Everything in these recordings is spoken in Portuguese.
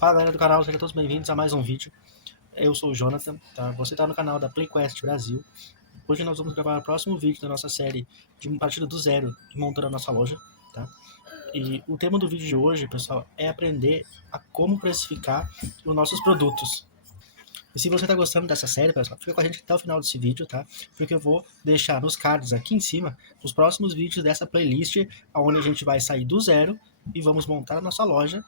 Fala galera do canal, sejam todos bem-vindos a mais um vídeo. Eu sou o Jonathan, tá? Você está no canal da PlayQuest Brasil. Hoje nós vamos gravar o próximo vídeo da nossa série de uma partida do zero e montando a nossa loja, tá? E o tema do vídeo de hoje, pessoal, é aprender a como precificar os nossos produtos. E se você está gostando dessa série, pessoal, fica com a gente até o final desse vídeo, tá? Porque eu vou deixar nos cards aqui em cima os próximos vídeos dessa playlist, onde a gente vai sair do zero e vamos montar a nossa loja,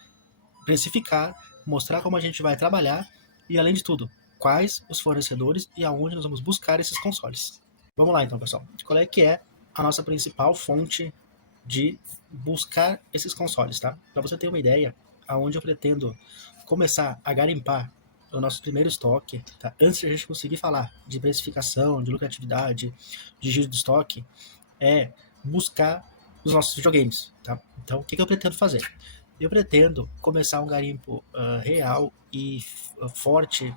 precificar, mostrar como a gente vai trabalhar e, além de tudo, quais os fornecedores e aonde nós vamos buscar esses consoles. Vamos lá então, pessoal. Qual é que é a nossa principal fonte de buscar esses consoles, tá? Para você ter uma ideia, aonde eu pretendo começar a garimpar o nosso primeiro estoque, tá? Antes de a gente conseguir falar de precificação, de lucratividade, de giro de estoque, é buscar os nossos videogames, tá? Então, o que eu pretendo fazer? Eu pretendo começar um garimpo real e forte,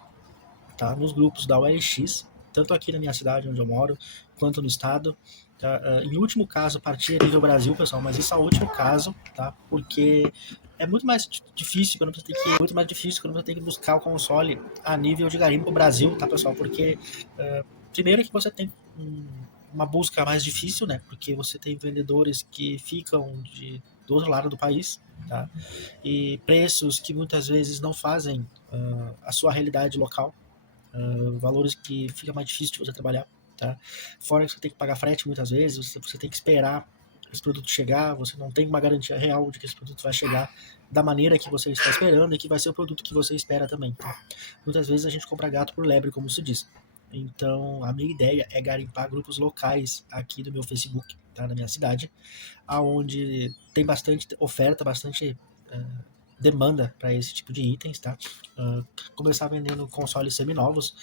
tá, nos grupos da OLX, tanto aqui na minha cidade onde eu moro, quanto no estado. Tá? Em último caso, partir a nível Brasil, pessoal, mas isso é o último caso, tá? Porque é muito mais difícil quando você tem que muito mais difícil quando você tem que buscar o console a nível de garimpo Brasil, tá, pessoal? Porque primeiro que você tem uma busca mais difícil, né? Porque você tem vendedores que ficam do outro lado do país, tá? E preços que muitas vezes não fazem a sua realidade local, valores que fica mais difícil de você trabalhar, tá? Fora que você tem que pagar frete muitas vezes, você tem que esperar esse produto chegar, você não tem uma garantia real de que esse produto vai chegar da maneira que você está esperando e que vai ser o produto que você espera também. Tá? Muitas vezes a gente compra gato por lebre, como se diz. Então, a minha ideia é garimpar grupos locais aqui do meu Facebook, tá? Na minha cidade, aonde tem bastante oferta, bastante demanda para esse tipo de itens, tá? Começar vendendo consoles seminovos,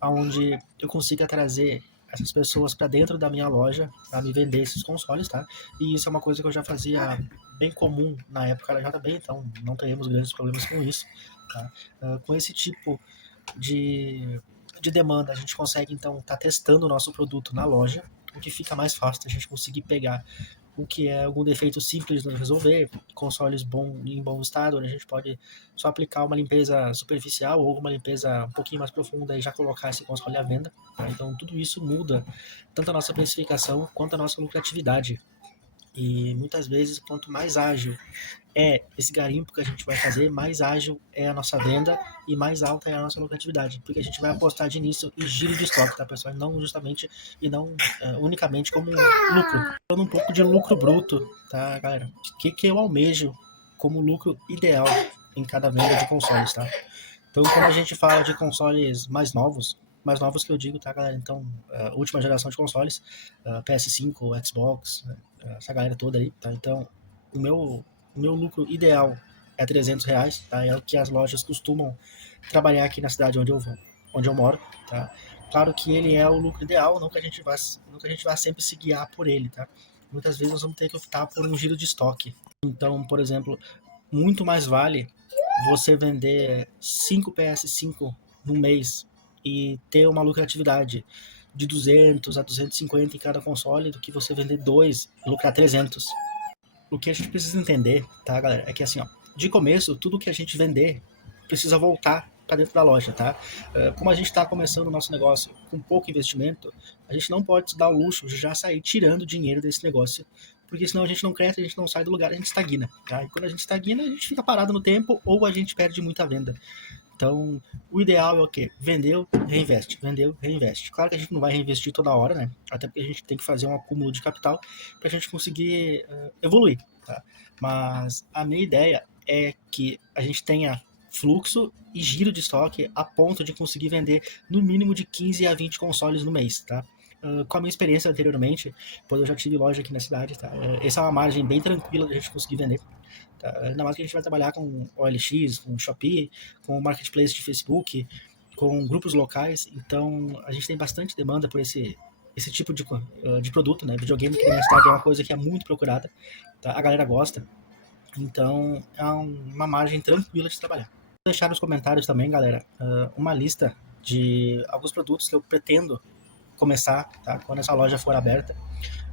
aonde eu consiga trazer essas pessoas para dentro da minha loja para me vender esses consoles, tá? E isso é uma coisa que eu já fazia bem comum na época da JB, então não teremos grandes problemas com isso, tá? Com esse tipo de, de demanda, a gente consegue então estar testando o nosso produto na loja, o que fica mais fácil a gente conseguir pegar o que é algum defeito simples de resolver, consoles em bom estado, onde a gente pode só aplicar uma limpeza superficial ou uma limpeza um pouquinho mais profunda e já colocar esse console à venda. Tá? Então tudo isso muda tanto a nossa precificação quanto a nossa lucratividade. E muitas vezes, quanto mais ágil é esse garimpo que a gente vai fazer, mais ágil é a nossa venda e mais alta é a nossa lucratividade, porque a gente vai apostar de início em giro de estoque, tá, pessoal? Não justamente e não unicamente como lucro. Falando um pouco de lucro bruto, tá, galera? O que eu almejo como lucro ideal em cada venda de consoles, tá? Então, quando a gente fala de consoles mais novos que eu digo, tá, galera? Então, última geração de consoles, PS5, Xbox, essa galera toda aí, tá? Então, o meu lucro ideal é R$ 300, tá? É o que as lojas costumam trabalhar aqui na cidade onde eu moro, tá? Claro que ele é o lucro ideal, não que a gente vá sempre se guiar por ele, tá? Muitas vezes nós vamos ter que optar por um giro de estoque. Então, por exemplo, muito mais vale você vender 5 PS5 no mês e ter uma lucratividade de 200 a 250 em cada console do que você vender dois e lucrar 300. O que a gente precisa entender, tá, galera, é que assim, ó, de começo, tudo que a gente vender precisa voltar para dentro da loja, tá? Como a gente está começando o nosso negócio com pouco investimento, a gente não pode se dar o luxo de já sair tirando dinheiro desse negócio, porque senão a gente não cresce, a gente não sai do lugar, a gente estagna, tá? E quando a gente estagna, a gente fica parado no tempo ou a gente perde muita venda. Então, o ideal é o quê? Vendeu, reinveste. Vendeu, reinveste. Claro que a gente não vai reinvestir toda hora, né? Até porque a gente tem que fazer um acúmulo de capital para a gente conseguir evoluir, tá? Mas a minha ideia é que a gente tenha fluxo e giro de estoque a ponto de conseguir vender no mínimo de 15 a 20 consoles no mês, tá? Com a minha experiência anteriormente, quando eu já tive loja aqui na cidade, tá? Essa é uma margem bem tranquila de a gente conseguir vender. Tá? Ainda mais que a gente vai trabalhar com OLX, com Shopee, com marketplace de Facebook, com grupos locais, então a gente tem bastante demanda por esse tipo de produto, né? Videogame que na minha cidade é uma coisa que é muito procurada, tá? A galera gosta, então é uma margem tranquila de trabalhar. Vou deixar nos comentários também, galera, uma lista de alguns produtos que eu pretendo começar, tá? Quando essa loja for aberta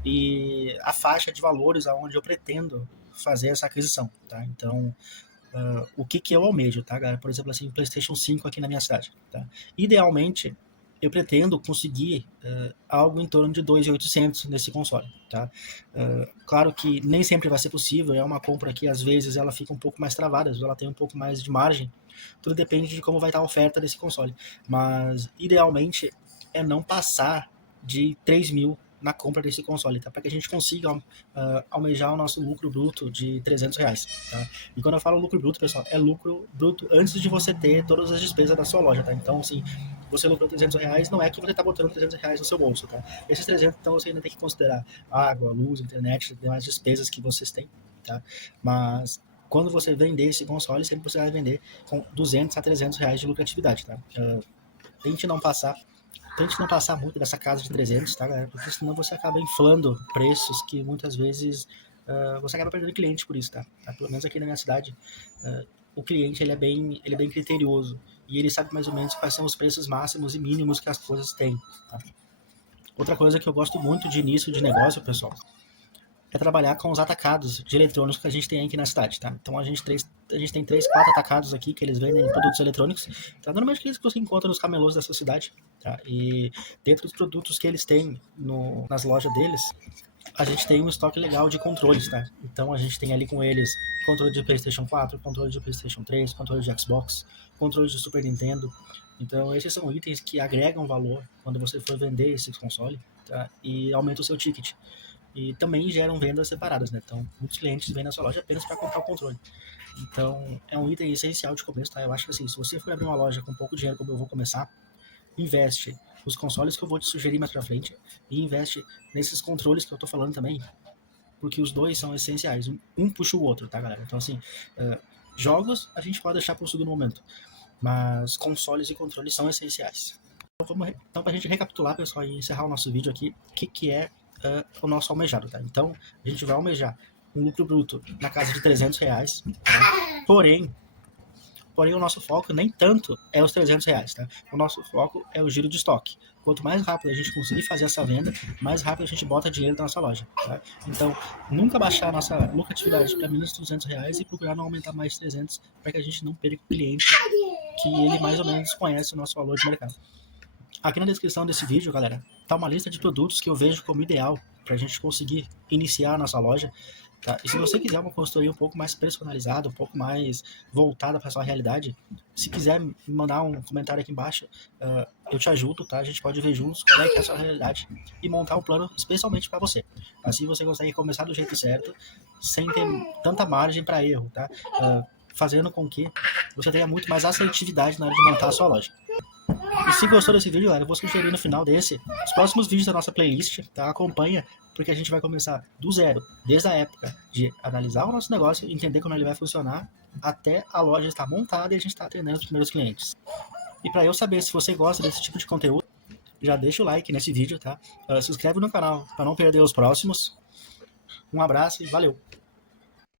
e a faixa de valores aonde eu pretendo fazer essa aquisição, tá? Então, o que eu almejo, tá, galera? Por exemplo, assim, PlayStation 5 aqui na minha cidade, tá? Idealmente, eu pretendo conseguir algo em torno de 2.800 nesse console, tá? Claro que nem sempre vai ser possível, é uma compra que às vezes ela fica um pouco mais travada, ela tem um pouco mais de margem, tudo depende de como vai estar a oferta desse console, mas idealmente é não passar de 3.000 na compra desse console, tá? Para que a gente consiga almejar o nosso lucro bruto de R$300, tá? E quando eu falo lucro bruto, pessoal, é lucro bruto antes de você ter todas as despesas da sua loja, tá? Então, assim, você lucrou R$300, não é que você tá botando R$300 no seu bolso, tá? Esses 300, então, você ainda tem que considerar água, luz, internet, demais despesas que vocês têm, tá? Mas quando você vender esse console, sempre você vai vender com R$200 a R$300 de lucratividade, tá? Tente não passar muito dessa casa de 300, tá, galera? Porque senão você acaba inflando preços que muitas vezes você acaba perdendo cliente por isso, tá? Pelo menos aqui na minha cidade, o cliente ele é bem criterioso e ele sabe mais ou menos quais são os preços máximos e mínimos que as coisas têm, tá? Outra coisa que eu gosto muito de início de negócio, pessoal, é trabalhar com os atacados de eletrônicos que a gente tem aqui na cidade, tá? Então a gente tem 3, 4 atacados aqui que eles vendem produtos eletrônicos, tá? Normalmente que você encontra nos camelôs dessa cidade, tá? E dentro dos produtos que eles têm nas lojas deles, a gente tem um estoque legal de controles, tá? Então a gente tem ali com eles controle de PlayStation 4, controle de PlayStation 3, controle de Xbox, controle de Super Nintendo. Então esses são itens que agregam valor quando você for vender esse console, tá? E aumenta o seu ticket. E também geram vendas separadas, né? Então, muitos clientes vêm na sua loja apenas para comprar o controle. Então, é um item essencial de começo, tá? Eu acho que assim, se você for abrir uma loja com pouco dinheiro, como eu vou começar, investe nos consoles que eu vou te sugerir mais pra frente e investe nesses controles que eu tô falando também, porque os dois são essenciais. Um puxa o outro, tá, galera? Então, assim, jogos a gente pode deixar para um segundo momento, mas consoles e controles são essenciais. Então, pra gente recapitular, pessoal, e encerrar o nosso vídeo aqui, o que é o nosso almejado, tá? Então, a gente vai almejar um lucro bruto na casa de R$300, tá? Porém, o nosso foco nem tanto é os R$300, tá? O nosso foco é o giro de estoque. Quanto mais rápido a gente conseguir fazer essa venda, mais rápido a gente bota dinheiro na nossa loja, tá? Então, nunca baixar a nossa lucratividade para menos de R$200 e procurar não aumentar mais de 300 para que a gente não perca o cliente que ele mais ou menos conhece o nosso valor de mercado. Aqui na descrição desse vídeo, galera, tá uma lista de produtos que eu vejo como ideal para a gente conseguir iniciar a nossa loja, tá? E se você quiser uma consultoria um pouco mais personalizada, um pouco mais voltada para a sua realidade, se quiser me mandar um comentário aqui embaixo, eu te ajudo, tá? A gente pode ver juntos qual é a sua realidade e montar um plano especialmente para você. Assim você consegue começar do jeito certo, sem ter tanta margem para erro, tá? Fazendo com que você tenha muito mais assertividade na hora de montar a sua loja. E se gostou desse vídeo, galera, eu vou sugerir no final desse os próximos vídeos da nossa playlist, tá? Acompanha, porque a gente vai começar do zero, desde a época de analisar o nosso negócio, entender como ele vai funcionar, até a loja estar montada e a gente estar atendendo os primeiros clientes. E para eu saber se você gosta desse tipo de conteúdo, já deixa o like nesse vídeo, tá? Se inscreve no canal para não perder os próximos. Um abraço e valeu!